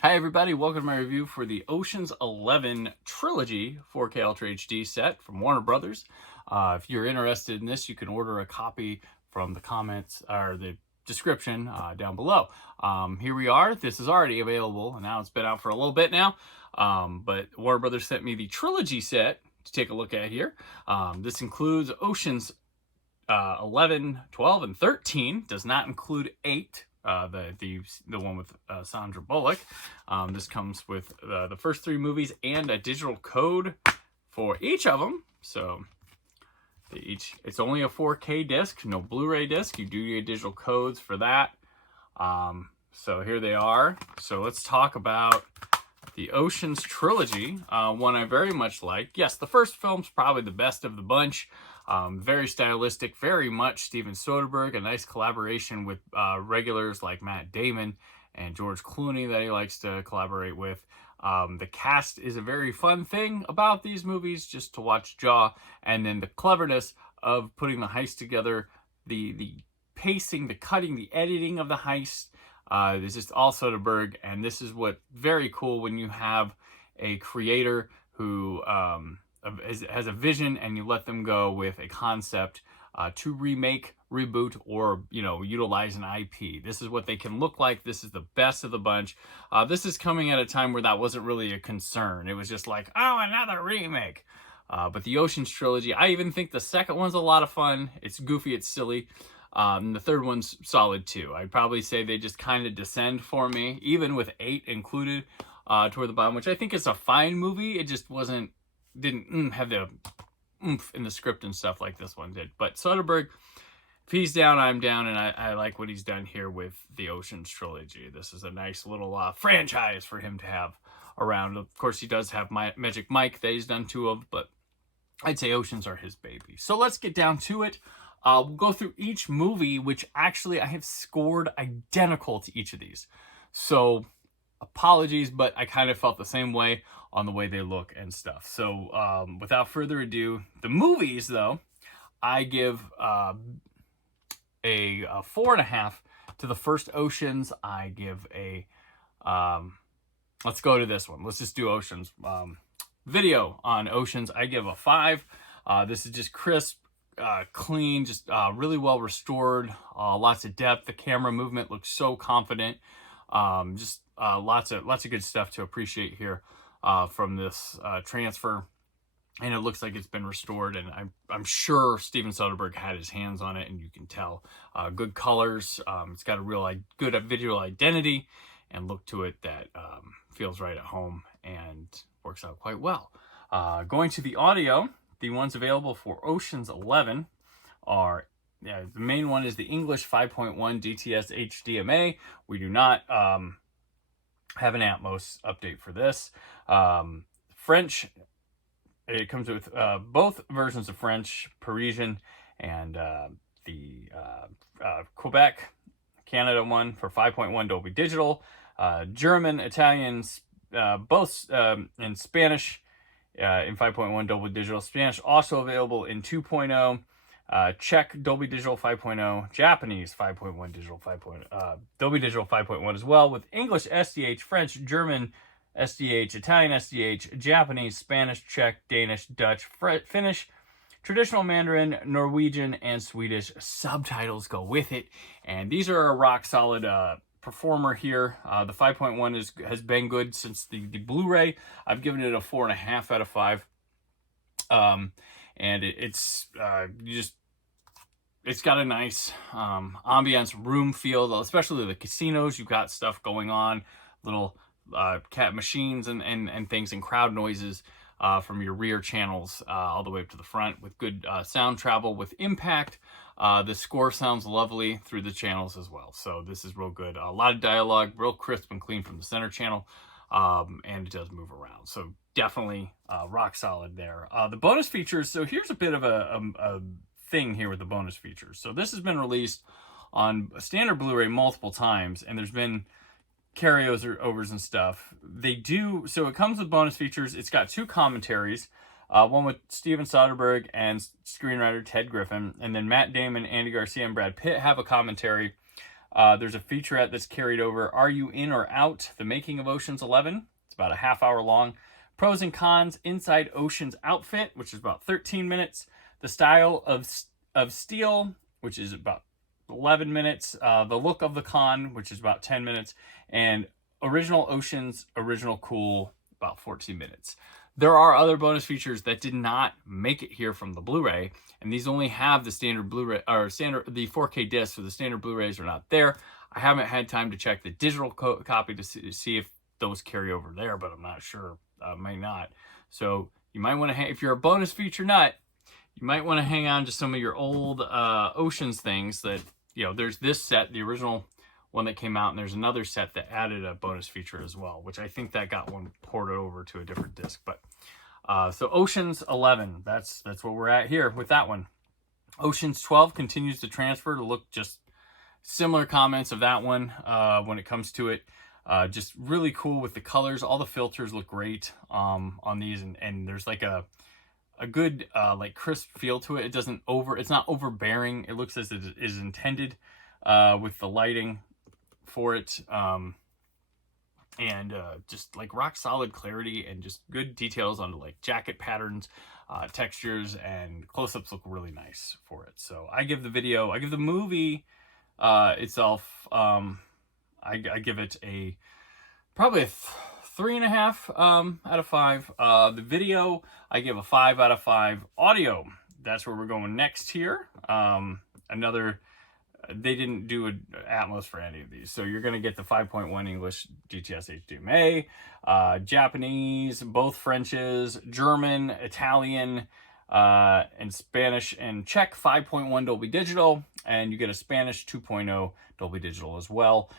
Hi everybody, welcome to my review for the Ocean's 11 Trilogy 4K Ultra HD set from Warner Brothers. If you're interested in this, you can order a copy from the comments or the description down below. Here we are. This is already available, and now it's been out for a little bit now. But Warner Brothers sent me the Trilogy set to take a look at here. This includes Ocean's 11, 12, and 13. Does not include 8. The one with Sandra Bullock. This comes with the first 3 movies and a digital code for each of them. So it's only a 4K disc, no Blu-ray disc. You do get digital codes for that. So here they are. So let's talk about the Ocean's Trilogy, one I very much like. Yes, the first film's probably the best of the bunch. Very stylistic, very much Steven Soderbergh, a nice collaboration with regulars like Matt Damon and George Clooney that he likes to collaborate with. The cast is a very fun thing about these movies, just to watch Jaw, and then the cleverness of putting the heist together, the pacing, the cutting, the editing of the heist. It's just all Soderbergh, and this is what very cool when you have a creator who has a vision and you let them go with a concept to remake, reboot, or utilize an IP. This is what they can look like. This is the best of the bunch. This is coming at a time where that wasn't really a concern. It was just like, oh, another remake. But the Ocean's Trilogy, I even think the second one's a lot of fun. It's goofy, it's silly. And the third one's solid too. I'd probably say they just kind of descend for me, even with 8 included toward the bottom, which I think is a fine movie. It just didn't have the oomph in the script and stuff like this one did. But Soderbergh, if he's down, I'm down, and I like what he's done here with the Ocean's Trilogy. This is a nice little franchise for him to have around. Of course, he does have Magic Mike that he's done 2 of, but I'd say Oceans are his baby. So let's get down to it. We'll go through each movie, which actually I have scored identical to each of these. So apologies, but I kind of felt the same way on the way they look and stuff. So without further ado, the movies, though, I give a 4.5 to the first Oceans. I give a, let's go to this one. Let's just do Oceans. Video on Oceans, I give a 5. This is just crisp, clean, just really well restored, lots of depth. The camera movement looks so confident. Just lots of good stuff to appreciate here from this transfer, and it looks like it's been restored, and I'm sure Steven Soderbergh had his hands on it, and you can tell. Good colors. It's got a real good visual identity and look to it that feels right at home and works out quite well. Going to the audio, the ones available for Ocean's 11 are, the main one is the English 5.1 DTS HDMA. We do not have an Atmos update for this. French, it comes with both versions of French, Parisian, and the Quebec, Canada one for 5.1 Dolby Digital. German, Italian, both in Spanish in 5.1 Dolby Digital. Spanish also available in 2.0. Czech Dolby Digital 5.0, Japanese 5.1 digital 5.0, Dolby Digital 5.1 as well, with English SDH, French, German SDH, Italian SDH, Japanese, Spanish, Czech, Danish, Dutch, Finnish, traditional Mandarin, Norwegian, and Swedish subtitles go with it. And these are a rock solid performer here. The 5.1 has been good since the Blu-ray. I've given it a 4.5 out of 5. And it's got a nice ambience, room feel, especially the casinos. You've got stuff going on, little cat machines and things, and crowd noises from your rear channels all the way up to the front, with good sound travel with impact. The score sounds lovely through the channels as well. So this is real good. A lot of dialogue, real crisp and clean from the center channel. And it does move around. So definitely rock solid there. The bonus features. So here's a bit of a thing here with the bonus features. So this has been released on a standard Blu-ray multiple times, and there's been carryovers and stuff. So it comes with bonus features. It's got 2 commentaries. One with Steven Soderbergh and screenwriter Ted Griffin, and then Matt Damon, Andy Garcia, and Brad Pitt have a commentary There's a featurette that's carried over. Are You In or Out? The Making of Ocean's 11. It's about a half hour long. Pros and Cons, Inside Ocean's Outfit, which is about 13 minutes. The Style of Steel, which is about 11 minutes. The Look of the Con, which is about 10 minutes. And Original Oceans, Original Cool, about 14 minutes. There are other bonus features that did not make it here from the Blu-ray, and these only have the standard Blu-ray, or the 4K disc, so the standard Blu-rays are not there. I haven't had time to check the digital copy to see if those carry over there, but I'm not sure. Might not. So you might want to, if you're a bonus feature nut, you might want to hang on to some of your old Oceans things that, you know, there's this set, the original one that came out, and there's another set that added a bonus feature as well, which I think that got one ported over to a different disc. But so Ocean's 11, that's where we're at here with that one. Ocean's 12 continues to transfer to look just similar comments of that one when it comes to it. Just really cool with the colors. All the filters look great on these, and there's like a good like crisp feel to it. It's not overbearing. It looks as it is intended with the lighting for it, and just like rock solid clarity and just good details on like jacket patterns, textures, and close-ups look really nice for it. So I give the movie itself, I give it probably a 3.5 out of 5. The video, I give a 5 out of 5. Audio, that's where we're going next here. They didn't do an Atmos for any of these, so you're going to get the 5.1 English GTS HDMA, Japanese, both Frenches, German, Italian, and Spanish and Czech 5.1 Dolby Digital, and you get a Spanish 2.0 Dolby Digital as well.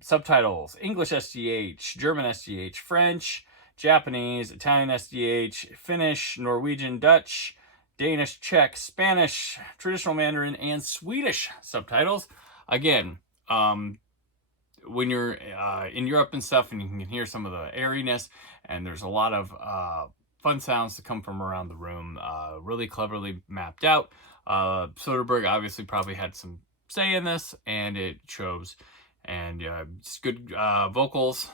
Subtitles, English SDH, German SDH, French, Japanese, Italian SDH, Finnish, Norwegian, Dutch, Danish, Czech, Spanish, traditional Mandarin, and Swedish subtitles. Again, when you're in Europe and stuff, and you can hear some of the airiness, and there's a lot of fun sounds that come from around the room, really cleverly mapped out. Soderbergh obviously probably had some say in this, and it shows. And it's good vocals.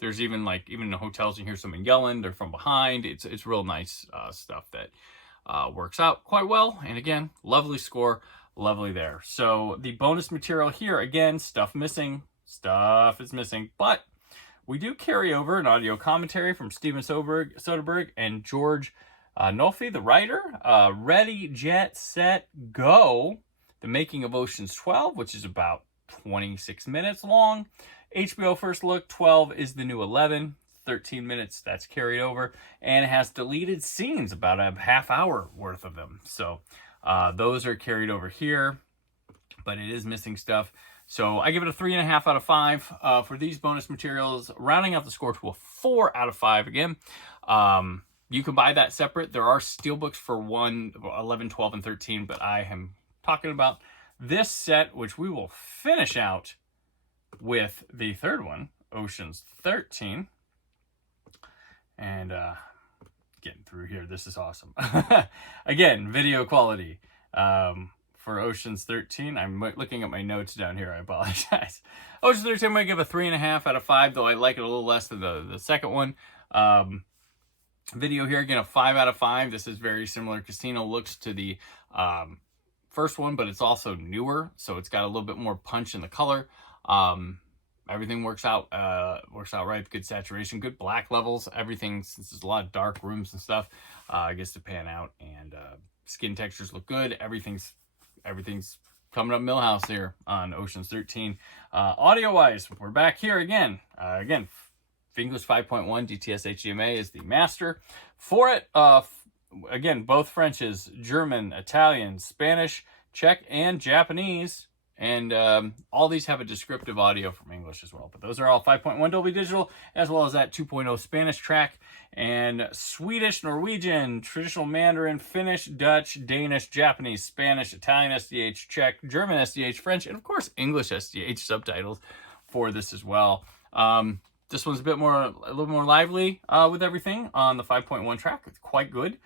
There's even in the hotels you hear someone yelling, they're from behind. It's real nice stuff that works out quite well. And again, lovely score, lovely there. So the bonus material here, again, stuff is missing, but we do carry over an audio commentary from Steven Soderbergh and George Nolfi, the writer. Ready, Jet, Set, Go. The Making of Ocean's 12, which is about 26 minutes long. HBO First Look, 12 is the new 11. 13 minutes, that's carried over, and it has deleted scenes, about a half hour worth of them. So those are carried over here, but it is missing stuff. So I give it a 3.5 out of 5 for these bonus materials, rounding out the score to a 4 out of 5 again. You can buy that separate. There are steelbooks for 11, 12, and 13, but I am talking about this set, which we will finish out with the third one, Ocean's 13. And getting through here, this is awesome. Again, video quality for Ocean's 13. I'm looking at my notes down here. I apologize. Ocean's 13, I'm going to give a 3.5 out of 5, though I like it a little less than the second one. Video here, again, a 5 out of 5. This is very similar. Casino looks to the first one, but it's also newer, so it's got a little bit more punch in the color. Everything works out right. Good saturation, good black levels. Everything, since there's a lot of dark rooms and stuff, gets to pan out, and skin textures look good. Everything's coming up Millhouse here on Ocean's 13. Audio wise, we're back here again. English 5.1 GTS HDMA is the master for it. Again, both Frenches, German, Italian, Spanish, Czech, and Japanese. And all these have a descriptive audio from English as well. But those are all 5.1 Dolby Digital, as well as that 2.0 Spanish track, and Swedish, Norwegian, traditional Mandarin, Finnish, Dutch, Danish, Japanese, Spanish, Italian SDH, Czech, German SDH, French, and of course English SDH subtitles for this as well. This one's a little more lively with everything on the 5.1 track. It's quite good.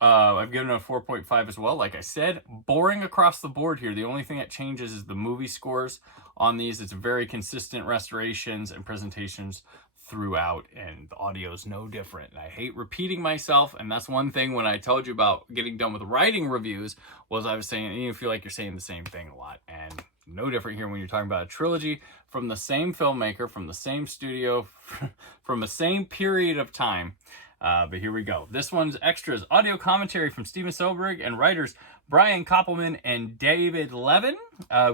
I've given it a 4.5 as well. Like I said, boring across the board here. The only thing that changes is the movie scores on these. It's very consistent restorations and presentations throughout, and the audio is no different. And I hate repeating myself, and that's one thing when I told you about getting done with writing reviews, was I was saying, you feel like you're saying the same thing a lot. And no different here when you're talking about a trilogy from the same filmmaker, from the same studio, from the same period of time. But here we go. This one's extras. Audio commentary from Steven Soderbergh and writers Brian Koppelman and David Levin.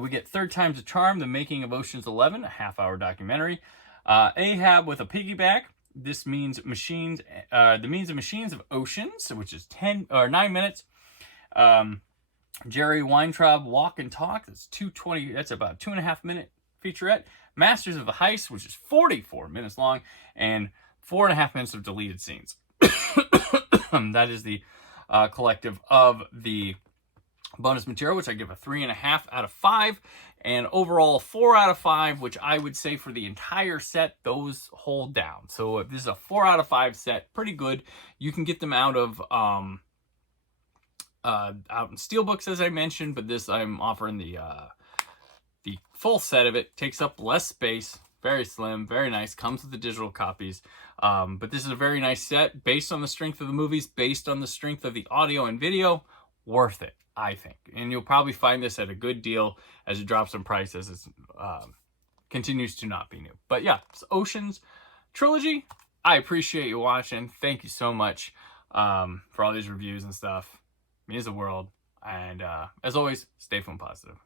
We get Third Time's a Charm, The Making of Ocean's 11, a half-hour documentary. Ahab with a Piggyback. This means machines. The Means of Machines of Oceans, which is 9 minutes. Jerry Weintraub, Walk and Talk. That's 2:20. That's about 2.5 minute featurette. Masters of the Heist, which is 44 minutes long, and 4.5 minutes of deleted scenes. That is the collective of the bonus material, which I give a 3.5 out of 5, and overall 4 out of 5, which I would say for the entire set, those hold down. So if this is a 4 out of 5 set, pretty good. You can get them out of out in steelbooks, as I mentioned, but this I'm offering the full set of it. Takes up less space, very slim, very nice, comes with the digital copies. But this is a very nice set based on the strength of the movies, based on the strength of the audio and video. Worth it, I think. And you'll probably find this at a good deal as it drops in price, as it continues to not be new. But yeah, it's Ocean's Trilogy. I appreciate you watching. Thank you so much for all these reviews and stuff. It means the world. And as always, stay film positive.